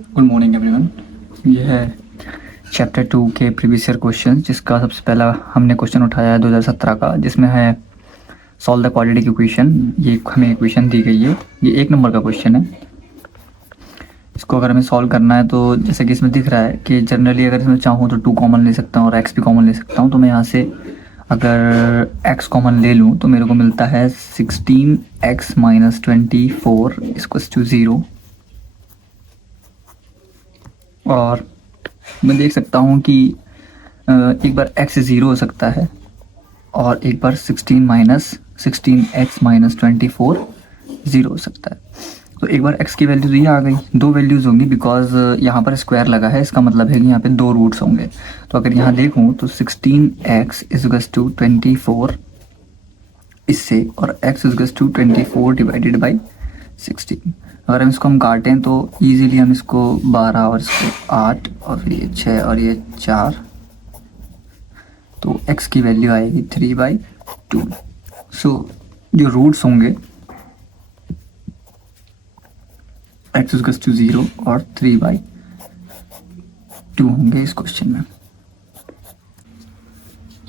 Good morning everyone. ये है chapter 2 के प्रीवियस ईयर क्वेश्चन, जिसका सबसे पहला हमने क्वेश्चन उठाया है 2017 का, जिसमें है सॉल्व द क्वाड्रेटिक इक्वेशन। ये हमें इक्वेशन दी गई है, ये 1 नंबर का क्वेश्चन है। इसको अगर हमें सॉल्व करना है तो जैसे कि इसमें दिख रहा है कि जनरली अगर इसमें चाहूँ तो 2 कॉमन ले सकता हूँ और x भी कॉमन ले सकता हूँ। तो मैं यहाँ से अगर x कॉमन ले लूँ तो मेरे को मिलता है 16x - 24 = 0। और मैं देख सकता हूँ कि एक बार x 0 हो सकता है और एक बार 16x - 24 0 हो सकता है। तो एक बार x की वैल्यूज़ ये आ गई, 2 वैल्यूज़ होंगी बिकॉज यहाँ पर स्क्वायर लगा है, इसका मतलब है कि यहाँ पे 2 रूट्स होंगे। तो अगर यहाँ देखूँ तो 16x = 24 इससे और x = 24 डिवाइडेड बाई 16। अगर हम इसको काटें तो इजीली हम इसको 12 और इसको 8 और फिर ये 6 और ये 4, तो x की वैल्यू आएगी 3/2। सो जो रूट्स होंगे x = 0 और 3/2 होंगे इस क्वेश्चन में।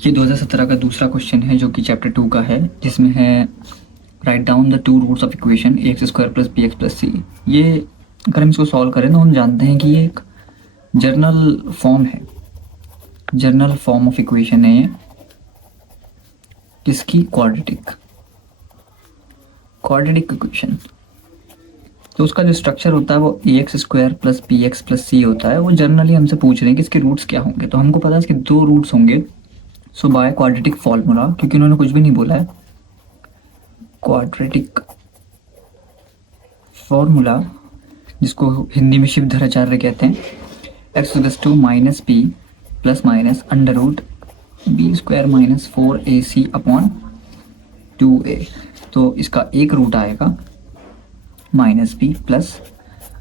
ये 2017 का दूसरा क्वेश्चन है जो कि चैप्टर 2 का है, जिसमें है write down the 2 roots of equation ax² + bx + c। ये अगर हम इसको सॉल्व करें तो हम जानते हैं कि ये एक जर्नल फॉर्म है, जर्नल फॉर्म ऑफ इक्वेशन है ये, किसकी? Quadratic equation. तो उसका जो स्ट्रक्चर होता है वो ax² + bx + c होता है। वो जनरली हमसे पूछ रहे हैं कि इसके रूट्स क्या होंगे, तो हमको पता है इसके 2 रूट्स होंगे। सो बाय क्वाड्रेटिक फॉर्मूला, क्योंकि उन्होंने कुछ भी नहीं बोला है, क्वाड्रेटिक फॉर्मूला जिसको हिंदी में शिवधराचार्य कहते हैं, x = -b ± √b² - 4ac/2a। तो इसका एक रूट आएगा -b +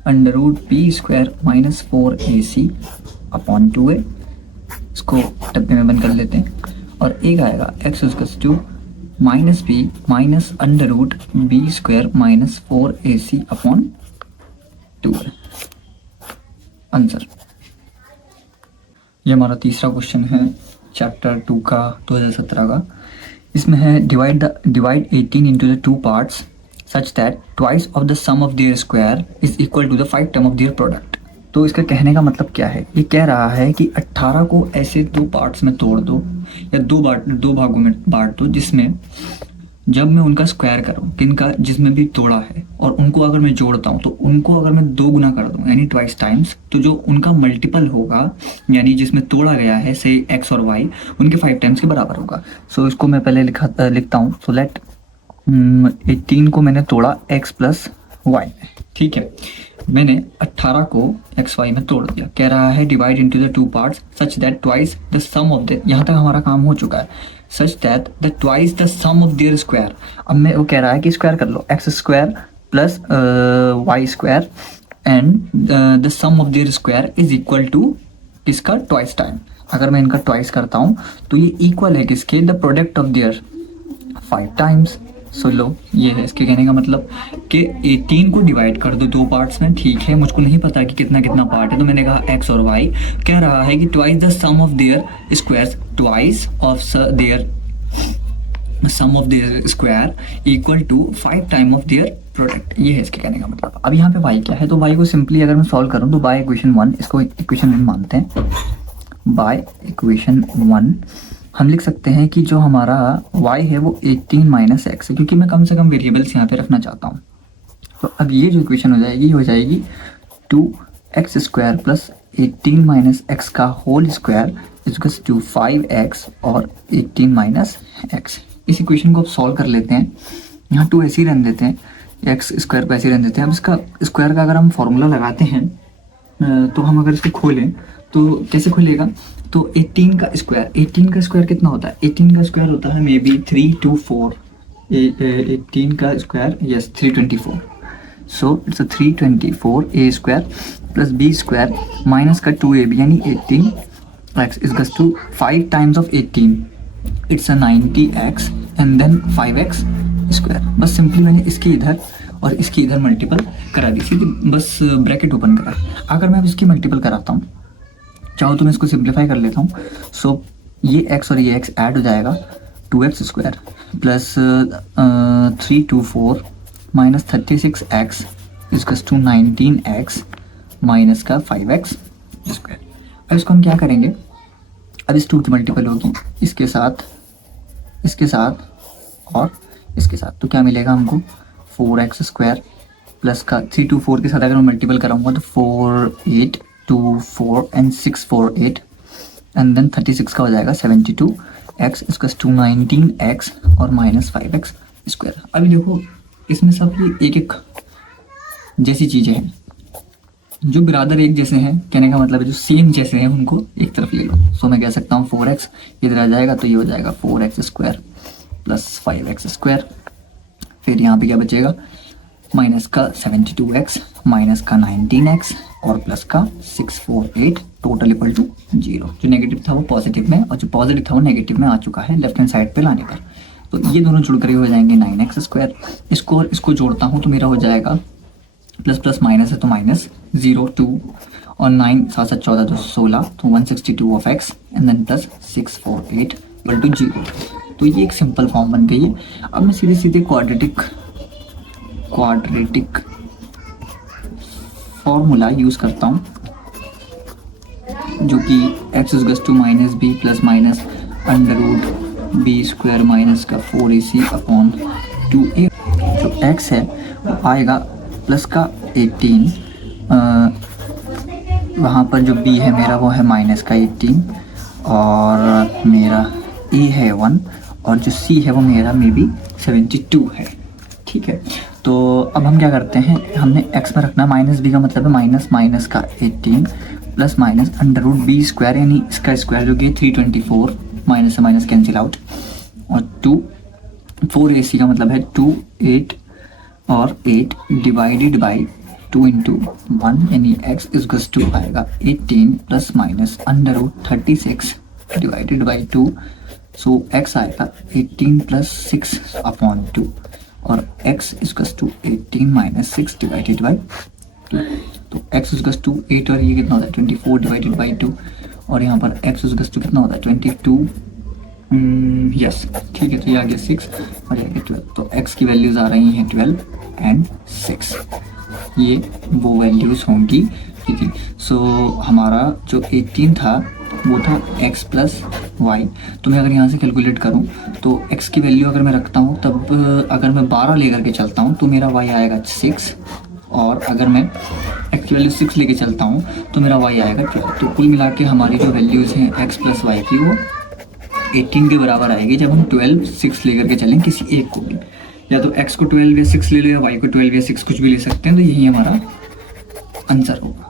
√b² - 4ac/2a। इसको डब्बे में बंद कर लेते हैं। और एक आएगा x = -b - √b² - 4ac/2a। Answer. ये हमारा तीसरा क्वेश्चन है चैप्टर 2 का 2017 का। इसमें है divide 18 into the 2 parts such that twice of the sum of their square is equal to the 5 term of their product। तो इसका कहने का मतलब क्या है? ये कह रहा है कि 18 को ऐसे 2 पार्ट्स में तोड़ दो या 2 भागों में बांट दो, जिसमें जब मैं उनका स्क्वायर करूँ, किनका? जिसमें भी तोड़ा है, और उनको अगर मैं जोड़ता हूँ तो उनको अगर मैं 2 गुना कर दूँ यानी ट्वाइस टाइम्स, तो जो उनका मल्टीपल होगा यानी जिसमें तोड़ा गया है से x और y, उनके 5 टाइम्स के बराबर होगा। सो इसको मैं पहले लिखता हूँ। सो लेट 18 को मैंने तोड़ा x + y में, ठीक है। मैंने 18 को x y में तोड़ दिया। कह रहा है divide into the 2 parts such that twice the sum of the, यहाँ तक हमारा काम हो चुका है, such that the twice the sum of their square. अब मैं वो कह रहा है कि स्क्वायर कर लो, x² + y² and the sum of their square is equal to इसका ट्वाइस टाइम। अगर मैं इनका ट्वाइस करता हूँ तो ये इक्वल है किसके? The product of their 5 times. So लो, ये है इसके कहने का मतलब कि 18 को डिवाइड कर दो 2 पार्ट्स में, ठीक है। मुझको नहीं पता कि कितना पार्ट है, तो मैंने कहा x और y। कह रहा है कि twice the sum of their squares, twice of their sum of their square equal to 5 time of their product. ये है इसके कहने का मतलब। अब यहाँ पे y क्या है, तो y को सिंपली अगर मैं सॉल्व करूँ तो बाय इक्वेशन 1, इसको इक्वेशन 1 मानते हैं। बाय इक्वेशन 1 हम लिख सकते हैं कि जो हमारा y है वो 18 - x है, क्योंकि मैं कम से कम वेरिएबल्स यहाँ पे रखना चाहता हूँ। तो अब ये जो इक्वेशन हो जाएगी 2x² + 18 - x का whole square equals to 5x और 18 - x। इस इक्वेशन को अब सॉल्व कर लेते हैं। यहाँ 2 ऐसे ही रहने देते हैं, x² को ऐसे ही रहने देते हैं। अब इसका स्क्वायर का अगर हम फॉर्मूला लगाते हैं तो हम अगर इसको खोलें तो कैसे खुलेगा? तो 18 का स्क्वायर कितना होता है? 18 का स्क्वायर होता है मे बी 324। 18 का square, yes 324। So it's 324a² + b² minus का 2ab यानी 18x is to 5 times of 18, it's 90x and then 5x²। बस सिंपली मैंने इसके इधर और इसकी इधर मल्टीपल करा दी, सीधी बस ब्रैकेट ओपन करा। अगर मैं अब इसकी मल्टीपल कराता हूँ, चाहो तो मैं इसको सिंप्लीफाई कर लेता हूँ। सो ये x और ये x ऐड हो जाएगा, 2x² plus 324 minus 36x equals to 19x minus का 5x²। अब इसको हम क्या करेंगे, अब इस 2 की मल्टीपल होगी इसके साथ, इसके साथ और इसके साथ, तो क्या मिलेगा हमको 4x² प्लस का 324 के साथ अगर मैं मल्टीपल कराऊंगा तो 4 8 2 4 एंड 6 4 8 एंड देन 36 का हो जाएगा 72x इक्वल्स टू 19x और माइनस 5x²। अभी देखो इसमें सब ये एक एक जैसी चीज़ें हैं, जो बिरादर एक जैसे हैं, कहने का मतलब है जो सेम जैसे हैं उनको एक तरफ ले लो। सो मैं कह सकता हूँ 4x इधर आ जाएगा तो ये हो जाएगा 4x² प्लस 5x², फिर यहाँ पे क्या बचेगा माइनस का 72x माइनस का 19x और प्लस का 648 टोटल इक्वल टू 0। जो नेगेटिव था वो पॉजिटिव में और जो पॉजिटिव था वो नेगेटिव में आ चुका है लेफ्ट हैंड साइड पे लाने पर। तो ये दोनों जुड़ कर हो जाएंगे 9x²। इसको और इसको जोड़ता हूँ तो मेरा हो जाएगा प्लस प्लस माइनस है तो माइनस 0 2 और 9 7 7 14 तो 16 तो 162 of x and then plus 648 equal to 0। तो ये एक सिंपल फॉर्म बन गई है। अब मैं सीधे सीधे क्वाड्रेटिक फॉर्मूला यूज़ करता हूँ, जो कि x equals to minus B plus minus under root b² minus का 4ac अपॉन 2a। जो x है वो आएगा प्लस का 18, वहाँ पर जो b है मेरा वो है माइनस का 18 और मेरा a है 1 और जो c है वो मेरा मे बी 72 है। ठीक है, तो अब हम क्या करते हैं, हमने x में रखना माइनस b का मतलब है माइनस माइनस का 18 plus minus under root b² यानी इसका स्क्वायर जो कि 324, माइनस से माइनस कैंसिल आउट और 4ac का मतलब है 2 8 और 8 डिवाइडेड बाई 2 इंटू 1 यानी x इक्वल्स टू आएगा 18 plus minus under root 36 divided by 2। So x आएगा 18 प्लस 6 अपॉन 2 और x equals to 18 minus 6 divided by 2। तो x इक्वल्स टू 8 और ये कितना होता है 24 डिवाइडेड बाई 2 और यहाँ पर x इक्वल्स टू कितना होता है 22। यस ठीक है, तो ये आ गया 6 और ये आ गया 12। तो x की वैल्यूज़ आ रही हैं 12 एंड 6, ये वो वैल्यूज़ होंगी। ठीक है, सो हमारा जो 18 था वो था x प्लस वाई। तो मैं अगर यहाँ से कैलकुलेट करूँ तो x की वैल्यू अगर मैं रखता हूँ तब अगर मैं 12 लेकर के चलता हूँ तो मेरा y आएगा 6 और अगर मैं x की वैल्यू 6 लेके चलता हूँ तो मेरा y आएगा 12। तो कुल मिला के हमारी जो वैल्यूज़ हैं x प्लस वाई की वो 18 के बराबर आएगी जब हम 12 6 लेकर के चलें किसी एक को भी, या तो x को 12 या 6 ले लो या y को 12 या 6 कुछ भी ले सकते हैं। तो यही हमारा आंसर होगा।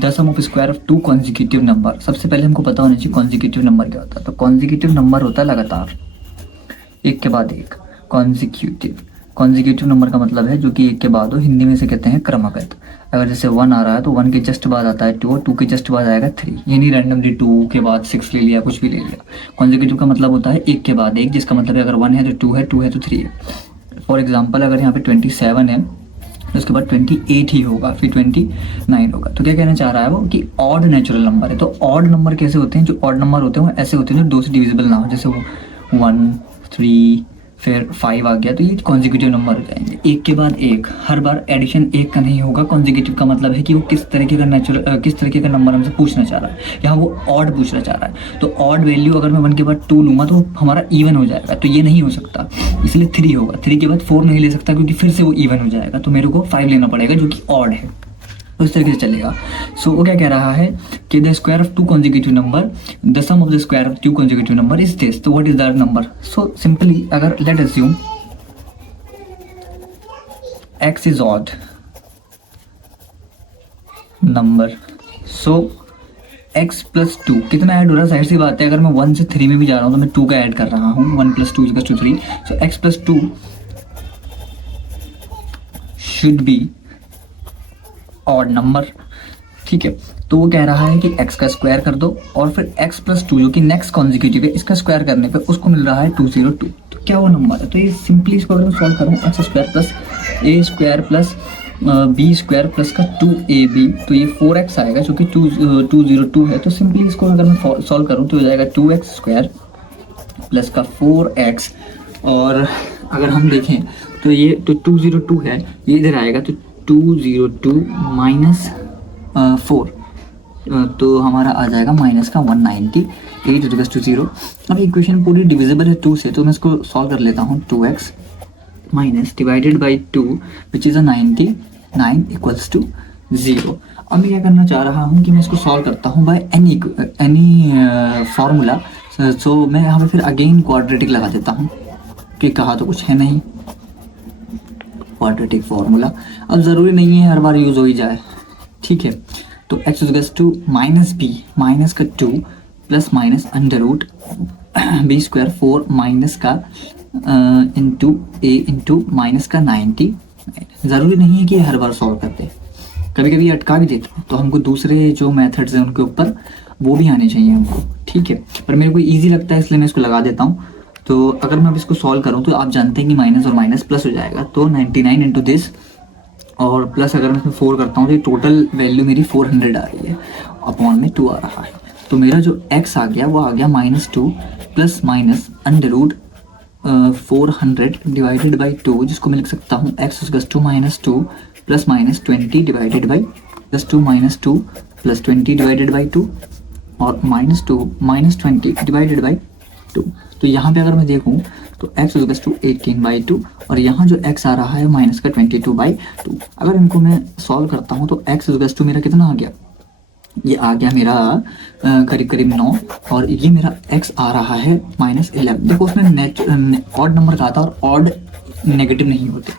The sum of square of 2 consecutive number. सबसे पहले हमको पता होना चाहिए कॉन्जिक्यूटिव नंबर क्या होता है। तो कॉन्जिक्यूटिव नंबर होता है लगातार एक के बाद एक। कॉन्जिक्यूटिव नंबर का मतलब है जो कि एक के बाद हो, हिंदी में से कहते हैं क्रमगत। अगर जैसे 1 आ रहा है तो 1 के जस्ट बाद आता है 2 और 2 के जस्ट बाद आएगा 3, ये नहीं रैंडमली 2 के बाद 6 ले लिया, कुछ भी ले लिया। कॉन्जिक्यूटिव का मतलब होता है एक के बाद एक, जिसका मतलब है अगर 1 है तो 2 है, 2 है तो 3 है। फॉर एग्जाम्पल अगर यहाँ पे 27 है तो उसके बाद 28 ही होगा, फिर 29 होगा। तो क्या कहना चाह रहा है वो कि ऑड नेचुरल नंबर है। तो ऑड नंबर कैसे होते हैं, जो ऑड नंबर होते हैं वो ऐसे होते हैं जो 2 से डिविजिबल ना हो, जैसे वो 1 3 फिर 5 आ गया तो ये कॉन्जिक्यूटिव नंबर हो जाएंगे। एक के बाद एक, हर बार एडिशन एक का नहीं होगा। कॉन्जिक्यूटिव का मतलब है कि वो किस तरीके का नंबर हमसे पूछना चाह रहा है, यहाँ वो ऑड पूछना चाह रहा है। तो ऑड वैल्यू अगर मैं 1 के बाद 2 लूँगा तो हमारा इवन हो जाएगा, तो ये नहीं हो सकता, इसलिए 3 होगा। 3 के बाद 4 नहीं ले सकता क्योंकि फिर से वो इवन हो जाएगा, तो मेरे को 5 लेना पड़ेगा जो कि ऑड है। तो इस तरीके से चलेगा। सो वो क्या कह रहा है कि the square of 2 consecutive number, the sum of the square of 2 consecutive number is this. तो what is that number? So simply अगर let assume x is odd number, so x plus 2 कितना ऐड हो रहा है, जाहिर सी बात है अगर मैं 1 से 3 में भी जा रहा हूँ तो मैं 2 का ऐड कर रहा हूँ, 1 plus 2 equals to 3। So x plus 2 should be odd number. ठीक है, तो वो कह रहा है कि x का स्क्वायर कर दो और फिर x प्लस 2 जो कि नेक्स्ट कॉन्जिक्यूटिव है इसका स्क्वायर करने पे उसको मिल रहा है 202। तो क्या वो नंबर है। तो ये सिंपली इसको अगर मैं सॉल्व करूँ, x square plus a square plus b square plus का 2ab, तो ये 4x आएगा जो कि 202 है। तो सिंपली इसको अगर मैं सॉल्व करूँ तो हो जाएगा 2x स्क्वायर प्लस का 4x, और अगर हम देखें तो ये तो 202 है, ये इधर आएगा तो 202 माइनस 4, तो हमारा आ जाएगा माइनस का 198 इक्वल्स टू 0। अब इक्वेशन पूरी डिविजिबल है 2 से, तो मैं इसको सॉल्व कर लेता हूँ। 2x minus divided by 2 which is 99 equals to 0। अब मैं क्या करना चाह रहा हूँ कि मैं इसको सॉल्व करता हूँ बाय एनी फार्मूला। सो मैं यहाँ पे फिर अगेन क्वाड्रेटिक लगा देता हूँ कि कहा तो कुछ है नहीं, क्वाड्रेटिक फार्मूला। अब ज़रूरी नहीं है हर बार यूज़ हो ही जाए, ठीक है। तो x equals to minus B minus का 2 plus minus under root B square 4 minus का इंटू ए इंटू माइनस का 90। ज़रूरी नहीं है कि हर बार सॉल्व करते, कभी कभी अटका भी देते हैं, तो हमको दूसरे जो मेथड्स हैं उनके ऊपर वो भी आने चाहिए हमको, ठीक है। पर मेरे को इजी लगता है इसलिए मैं इसको लगा देता हूँ। तो अगर मैं अब इसको सॉल्व करूँ तो आप जानते हैं कि माइनस और माइनस प्लस हो जाएगा, तो 99 इंटू दिस और प्लस अगर मैं इसमें 4 करता हूँ तो टोटल वैल्यू मेरी 400 आ रही है, अपॉन में 2 आ रहा है। तो मेरा जो x आ गया वो आ गया -2 plus minus under root 400 divided by 2, जिसको मैं लिख सकता हूँ x equals to -2 plus minus 20 divided by -2 plus 20 divided by 2 और -2 माइनस 20 डिवाइडेड बाई 2। तो यहाँ पे अगर मैं देखूँ तो x इक्वल्स टू 18/2 और यहाँ जो x आ रहा है माइनस का 22/2। अगर इनको मैं सॉल्व करता हूँ तो x इक्वल्स टू मेरा कितना आ गया, ये आ गया मेरा करीब करीब 9, और ये मेरा x आ रहा है -11। देखो उसमें ऑड नंबर कहा था और ऑड नेगेटिव नहीं होते,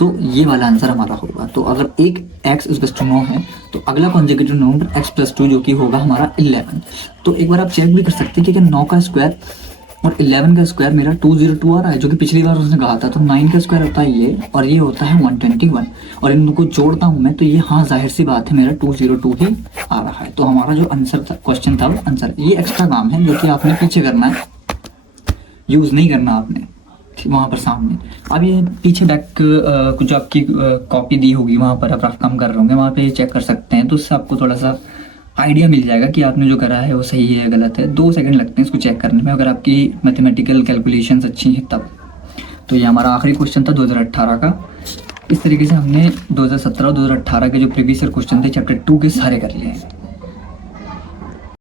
तो ये वाला आंसर हमारा होगा। तो अगर एक x इक्वल्स टू 9 है तो अगला कॉन्जिक्यूटिव नंबर x प्लस 2 जो कि होगा हमारा 11। तो एक बार आप चेक भी कर सकते हैं कि 9 का स्क्वायर और 11 का स्क्वायर मेरा 202 आ रहा है, जो कि पिछली बार उसने कहा था। तो 9 का स्क्वायर होता है ये और ये होता है 121, और इन दोनों को जोड़ता हूँ मैं तो ये हाँ जाहिर सी बात है मेरा 202 ही आ रहा है। तो हमारा जो आंसर था, क्वेश्चन था, वो आंसर। ये एक्स्ट्रा काम है जो कि आपने पीछे करना है, यूज़ नहीं करना आपने वहाँ पर सामने। अब ये पीछे बैक कुछ आपकी कॉपी दी होगी, वहाँ पर आप रफ काम कर रहे होंगे, वहाँ पे चेक कर सकते हैं, तो उससे आपको थोड़ा सा आइडिया मिल जाएगा कि आपने जो करा है वो सही है या गलत है। 2 सेकंड लगते हैं इसको चेक करने में, अगर आपकी मैथमेटिकल कैलकुलेशंस अच्छी हैं तब। तो ये हमारा आखिरी क्वेश्चन था 2018 का। इस तरीके से हमने 2017 और 2018 के जो प्रीवियस ईयर क्वेश्चन थे चैप्टर 2 के सारे कर लिए हैं।